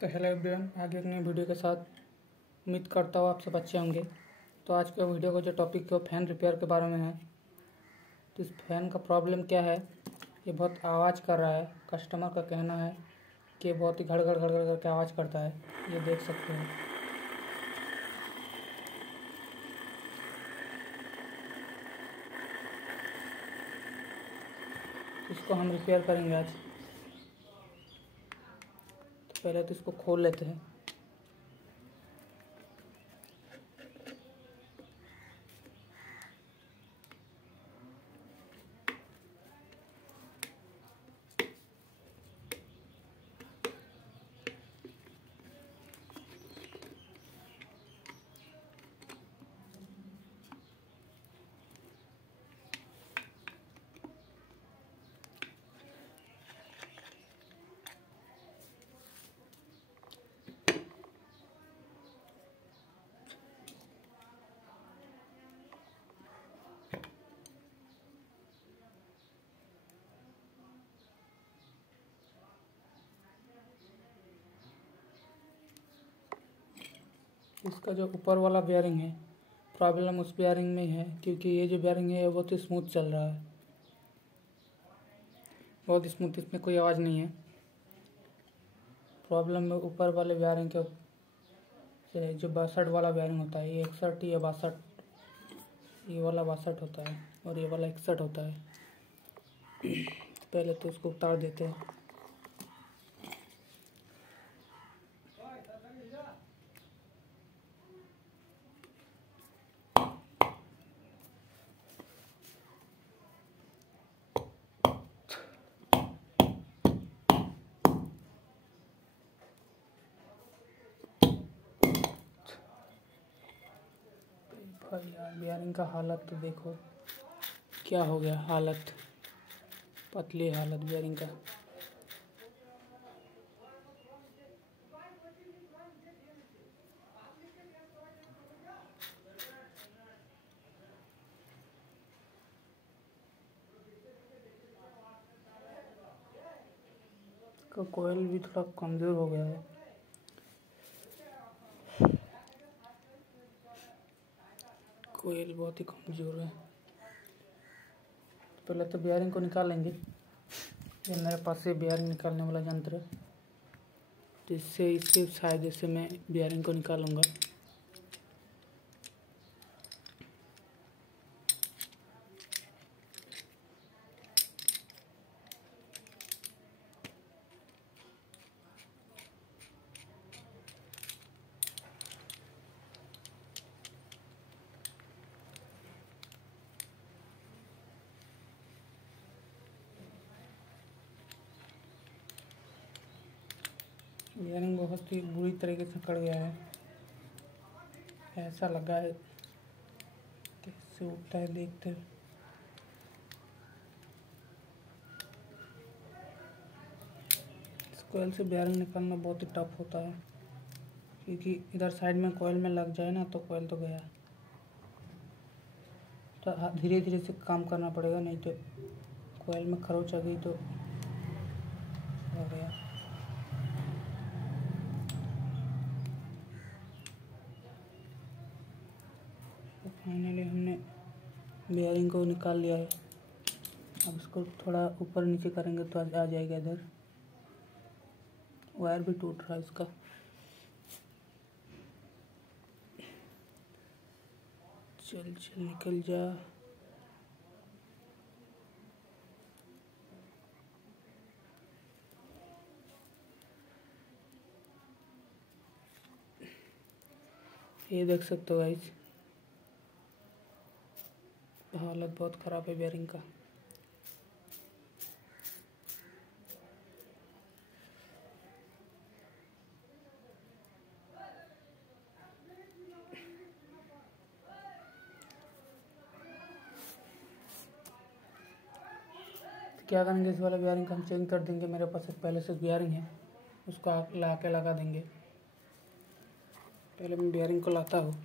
तो hello everyone, आगे एक नई वीडियो के साथ उम्मीद करता हूँ आप सब अच्छे होंगे। तो आज के वीडियो का जो टॉपिक है वो फ़ैन रिपेयर के बारे में है। तो इस फ़ैन का प्रॉब्लम क्या है, ये बहुत आवाज़ कर रहा है। कस्टमर का कहना है कि बहुत ही घड़ घड़ घड़ घड़ करके आवाज़ करता है, ये देख सकते हैं। इसको हम रिपेयर करेंगे आज। तो पहले तो इसको खोल लेते हैं। इसका जो ऊपर वाला बेयरिंग है, प्रॉब्लम उस बेयरिंग में है, क्योंकि ये जो बेयरिंग है बहुत ही स्मूथ चल रहा है, बहुत स्मूथ, इसमें कोई आवाज़ नहीं है। प्रॉब्लम में ऊपर वाले बेयरिंग के से जो 62 वाला बेयरिंग होता है, ये 61 या 62, ये वाला 62 होता है और ये वाला 61 होता है। पहले तो इसको उतार देते हैं। भाई यार, बेयरिंग का हालत तो देखो क्या हो गया, हालत पतली हालत बेयरिंग का। का कोयल भी थोड़ा कमज़ोर हो गया है। कोयल बहुत ही कमज़ोर है। पहले तो बेयरिंग को निकालेंगे। ये मेरे पास है बेयरिंग निकालने वाला यंत्र, तो इससे इसके फायदे से मैं बेयरिंग को निकालूंगा। बेयरिंग बहुत ही बुरी तरीके से कट गया है। ऐसा लगा है कैसे उठता है, देखते हैं। इस कोयल से बेयरिंग निकालना बहुत ही टफ होता है, क्योंकि इधर साइड में कोयल में लग जाए ना तो कोयल तो गया। तो धीरे धीरे से काम करना पड़ेगा, नहीं तो कोयल में खरोच आ गई तो हो गया। तो फाइनली हमने बेयरिंग को निकाल लिया है। अब इसको थोड़ा ऊपर नीचे करेंगे तो आ जाएगा इधर। वायर भी टूट रहा है इसका। चल चल निकल जा। ये देख सकते हो गाइस, हालत बहुत ख़राब है बेयरिंग का। क्या करेंगे, इस वाला बेयरिंग हम चेंज कर देंगे। मेरे पास एक पहले से बेयरिंग है, उसको ला के लगा देंगे। पहले मैं बेयरिंग को लाता हूँ।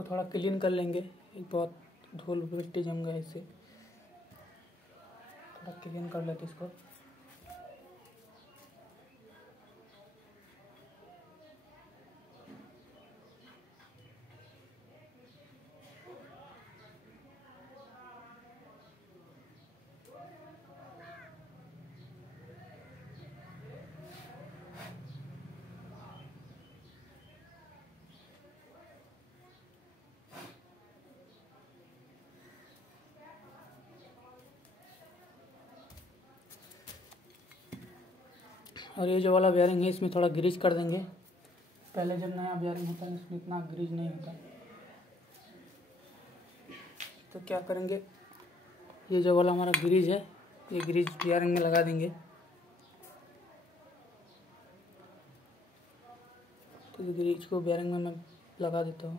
इसको थोड़ा क्लीन कर लेंगे। एक बहुत धूल मिट्टी जम गया, इससे थोड़ा क्लीन कर लेते इसको। और ये जो वाला बेयरिंग है इसमें थोड़ा ग्रीज कर देंगे। पहले जब नया बेयरिंग होता है इसमें इतना ग्रीज नहीं होता। तो क्या करेंगे, ये जो वाला हमारा ग्रीज है ये ग्रीज बेयरिंग में लगा देंगे। तो ग्रीज को बेयरिंग में मैं लगा देता हूँ।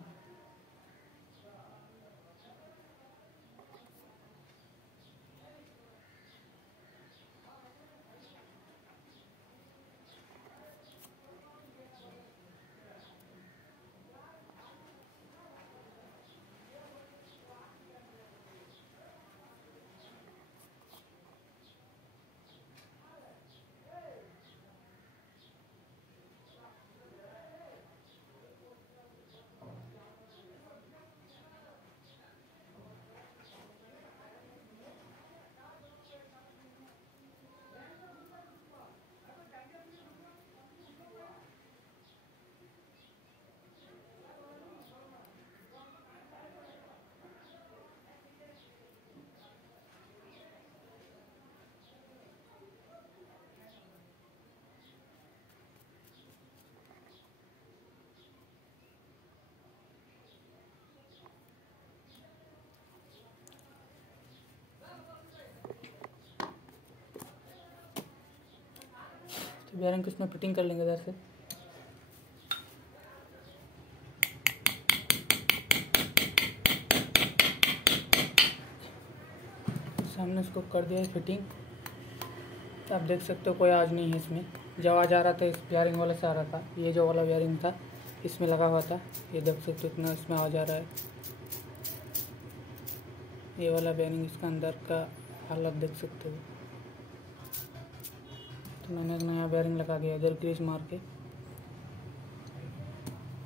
तो बेयरिंग को इसमें फिटिंग कर लेंगे इधर से। सामने इसको कर दिया है फिटिंग। आप देख सकते हो कोई आवाज़ नहीं है इसमें। जो आवाज़ आ रहा था इस बेयरिंग वाले से आ रहा था। ये जो वाला बेयरिंग था इसमें लगा हुआ था, ये देख सकते हो इतना इसमें आवाज़ आ रहा है। ये वाला बेयरिंग, इसका अंदर का हालत देख सकते हो। तो मैंने एक नया बेयरिंग लगा दिया इधर ग्रीज मार के।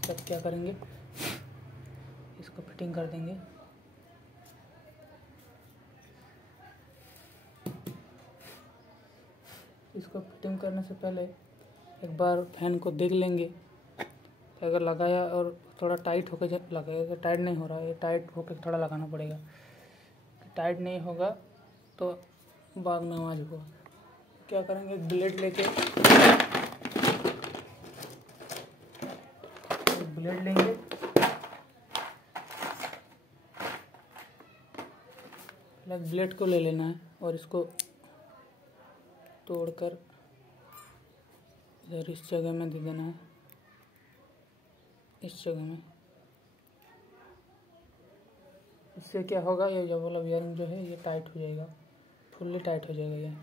तब क्या करेंगे, इसको फिटिंग कर देंगे। इसको फिटिंग करने से पहले एक बार फैन को देख लेंगे। अगर लगाया और थोड़ा टाइट होकर लगाया तो टाइट नहीं हो रहा है, ये टाइट होकर थोड़ा लगाना पड़ेगा। टाइट नहीं होगा तो बाद में आवाज़ होगा। क्या करेंगे, ब्लेड लेके ब्लेड लेंगे। ब्लेड को ले लेना है और इसको तोड़कर इधर इस जगह में दे देना है, इस जगह में। इससे क्या होगा, ये जो वाला बेयरिंग जो है ये टाइट हो जाएगा, फुल्ली टाइट हो जाएगा ये।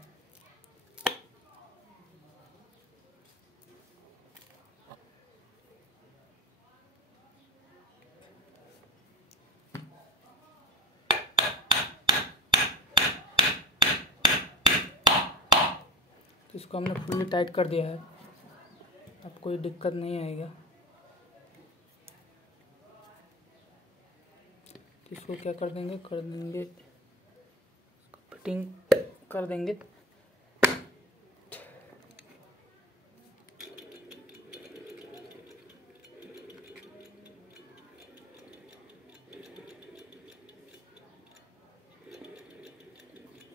तो इसको हमने फुल्ली टाइट कर दिया है, अब कोई दिक्कत नहीं आएगा। तो इसको क्या कर देंगे फिटिंग कर देंगे।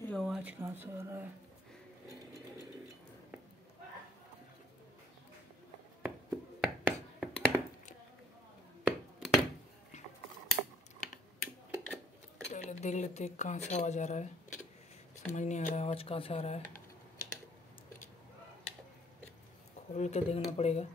ये आवाज़ कहाँ से आ रहा है? पहले देख लेते हैं कहाँ से आवाज़ आ रहा है। समझ नहीं आ रहा आवाज़ कहाँ से आ रहा है, खोल के देखना पड़ेगा।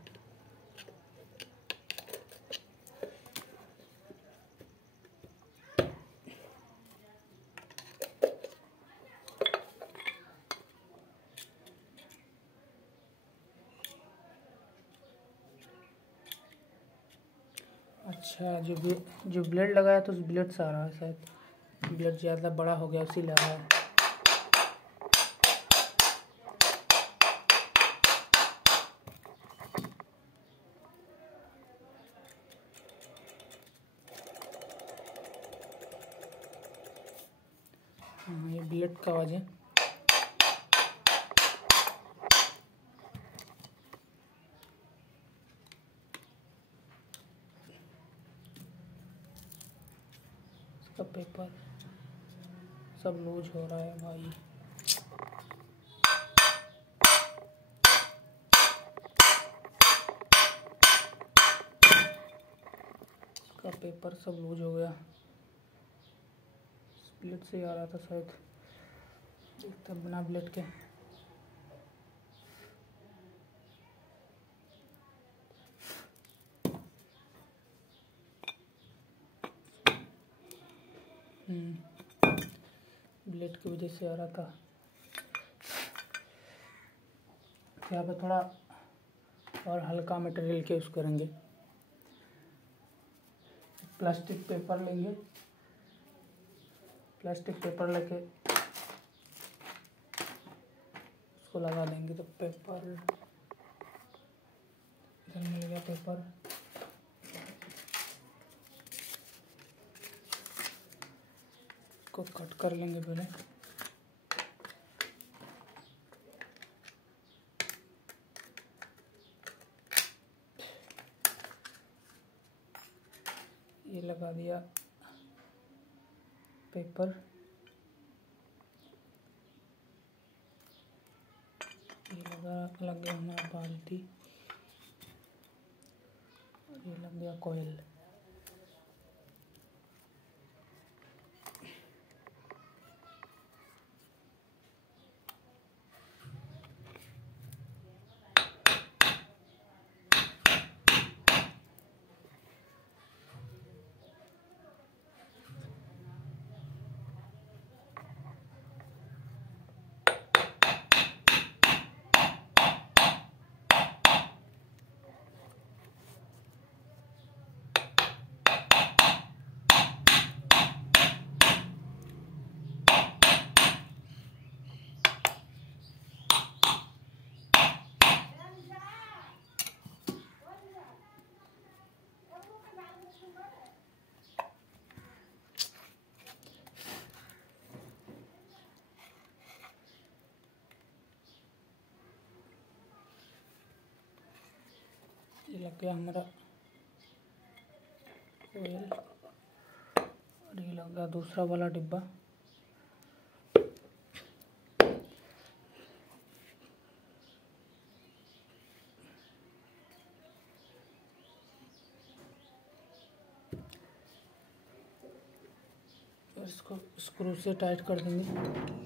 अच्छा, जो ब्लेड लगाया तो उस ब्लेड से आ रहा है, शायद ब्लेड ज़्यादा बड़ा हो गया उसी लगा है। हाँ, ये ब्लेड का आवाज़ है। इसका पेपर सब लूज हो रहा है भाई। इसका पेपर सब लूज हो गया, ब्लेड से आ रहा था शायद, देखता बिना ब्लेड के। ब्लेड की वजह से आ रहा था। यहाँ पे थोड़ा और हल्का मटेरियल के यूज़ करेंगे। प्लास्टिक पेपर लेंगे, प्लास्टिक पेपर लेके उसको लगा देंगे तो पेपर इधर मिल गया। पेपर को कट कर लेंगे पहले। ये लगा दिया पेपर। ये लग गया हमारा बाल्टी, और ये लग गया कॉइल। ये लग गया हमारा ऑयल, और ये लग गया दूसरा वाला डिब्बा। इसको स्क्रू से टाइट कर देंगे।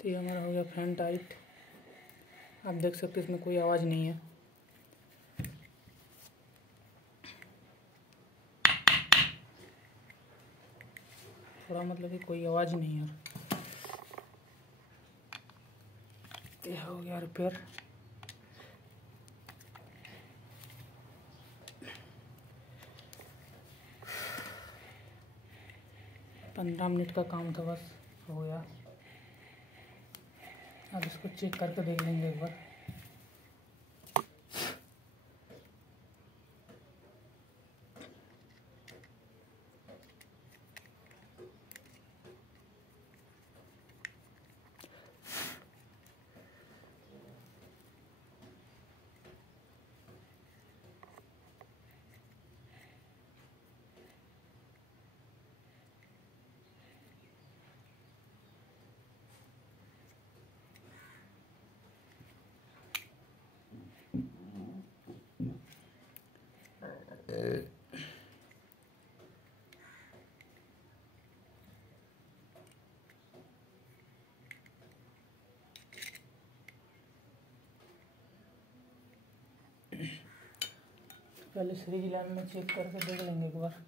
तो ये हमारा हो गया फैन टाइट। आप देख सकते हैं इसमें कोई आवाज़ नहीं है। थोड़ा मतलब कि कोई आवाज़ नहीं है। ये हो गया रिपेयर। पंद्रह मिनट का काम था, बस हो गया। अब इसको चेक करके देख लेंगे एक बार। पहले सीरीज लैम्प में चेक करके देख लेंगे एक बार।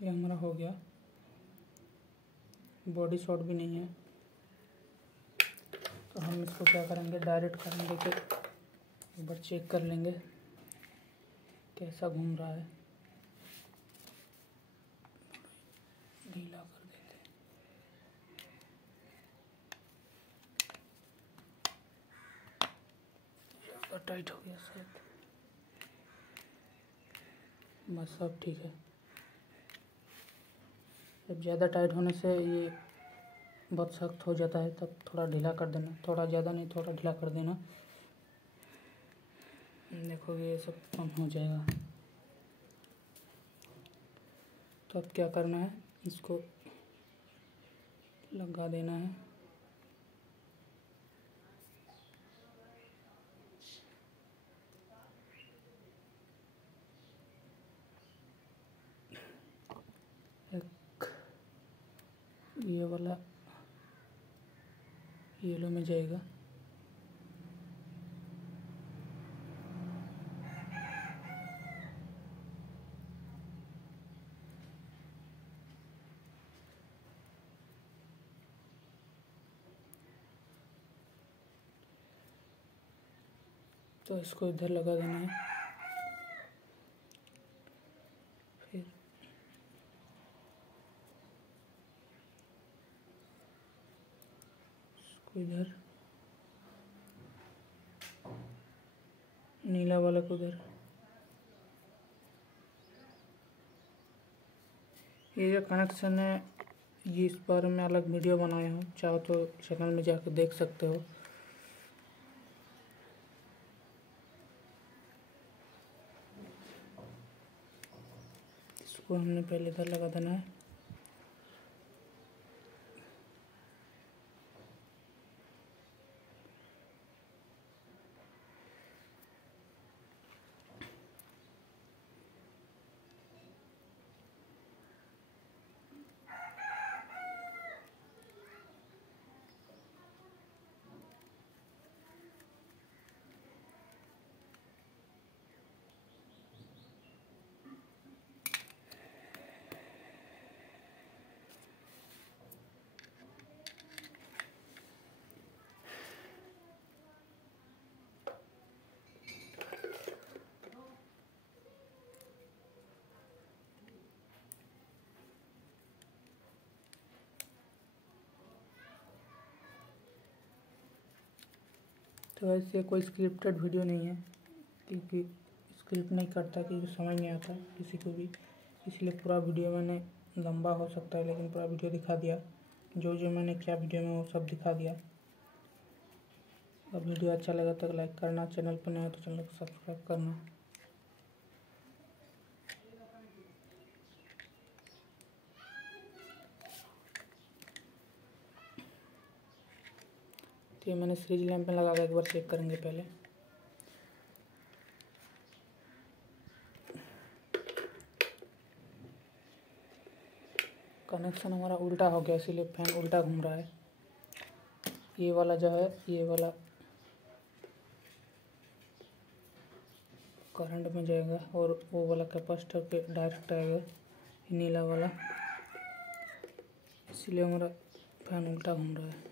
ये हमारा हो गया, बॉडी शॉट भी नहीं है। तो हम इसको क्या करेंगे, डायरेक्ट करेंगे कि एक बार चेक कर लेंगे कैसा घूम रहा है। ढीला कर देते हैं। ज़्यादा टाइट हो गया शायद, बस सब ठीक है। जब ज़्यादा टाइट होने से ये बहुत सख्त हो जाता है, तब थोड़ा ढीला कर देना, थोड़ा ज़्यादा नहीं, थोड़ा ढीला कर देना। देखोगे ये सब कम हो जाएगा। तो अब क्या करना है, इसको लगा देना है। एक ये वाला येलो में जाएगा, तो इसको इधर लगा देना है। फिर इसको इधर, नीला वाला को उधर। ये जो कनेक्शन है, ये इस बारे में अलग वीडियो बनाए हो, चाहो तो चैनल में जाकर देख सकते हो। इसको हमने पहले इधर लगा देना है। तो ऐसे कोई स्क्रिप्टेड वीडियो नहीं है, क्योंकि स्क्रिप्ट नहीं करता, क्योंकि समझ नहीं आता किसी को भी, इसलिए पूरा वीडियो मैंने लंबा हो सकता है लेकिन पूरा वीडियो दिखा दिया। जो जो मैंने किया वीडियो में वो सब दिखा दिया। अब वीडियो अच्छा लगा तो लाइक करना, चैनल पर नया हो तो चैनल को सब्सक्राइब करना। तो ये मैंने सीरीज लैंप में लगा के एक बार चेक करेंगे पहले। कनेक्शन हमारा उल्टा हो गया, इसीलिए फैन उल्टा घूम रहा है। ये वाला जो है, ये वाला करंट में जाएगा और वो वाला कैपेसिटर पे डायरेक्ट आएगा, नीला वाला, इसलिए हमारा फैन उल्टा घूम रहा है।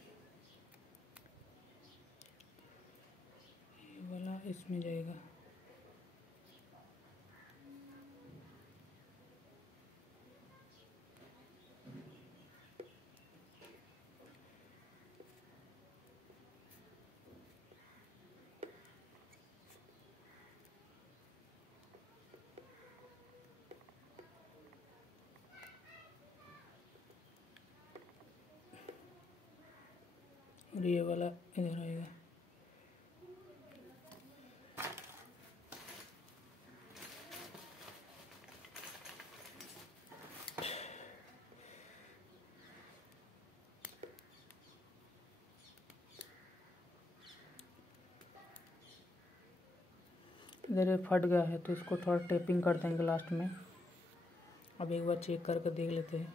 ये वाला इसमें जाएगा। और ये वाला इधर आएगा। इधर ये फट गया है तो इसको थोड़ा टेपिंग कर देंगे लास्ट में। अब एक बार चेक करके देख लेते हैं।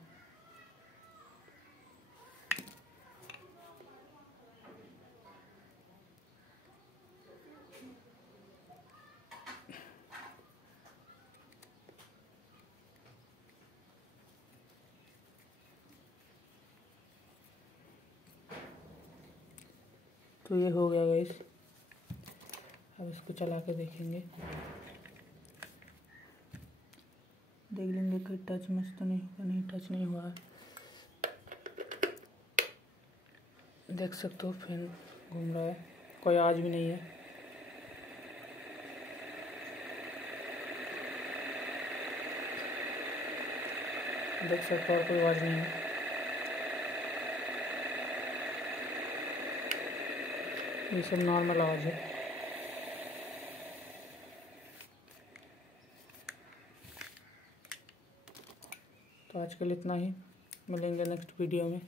तो ये हो गया गाइस। अब इसको चला के देखेंगे, देख लेंगे कि टच में तो नहीं हुआ। नहीं, टच नहीं हुआ है। देख सकते हो फैन घूम रहा है, कोई आवाज़ भी नहीं है। देख सकते हो और कोई आवाज़ नहीं है। ये सब नॉर्मल आवाज़ है। तो आज के लिए इतना ही, मिलेंगे नेक्स्ट वीडियो में।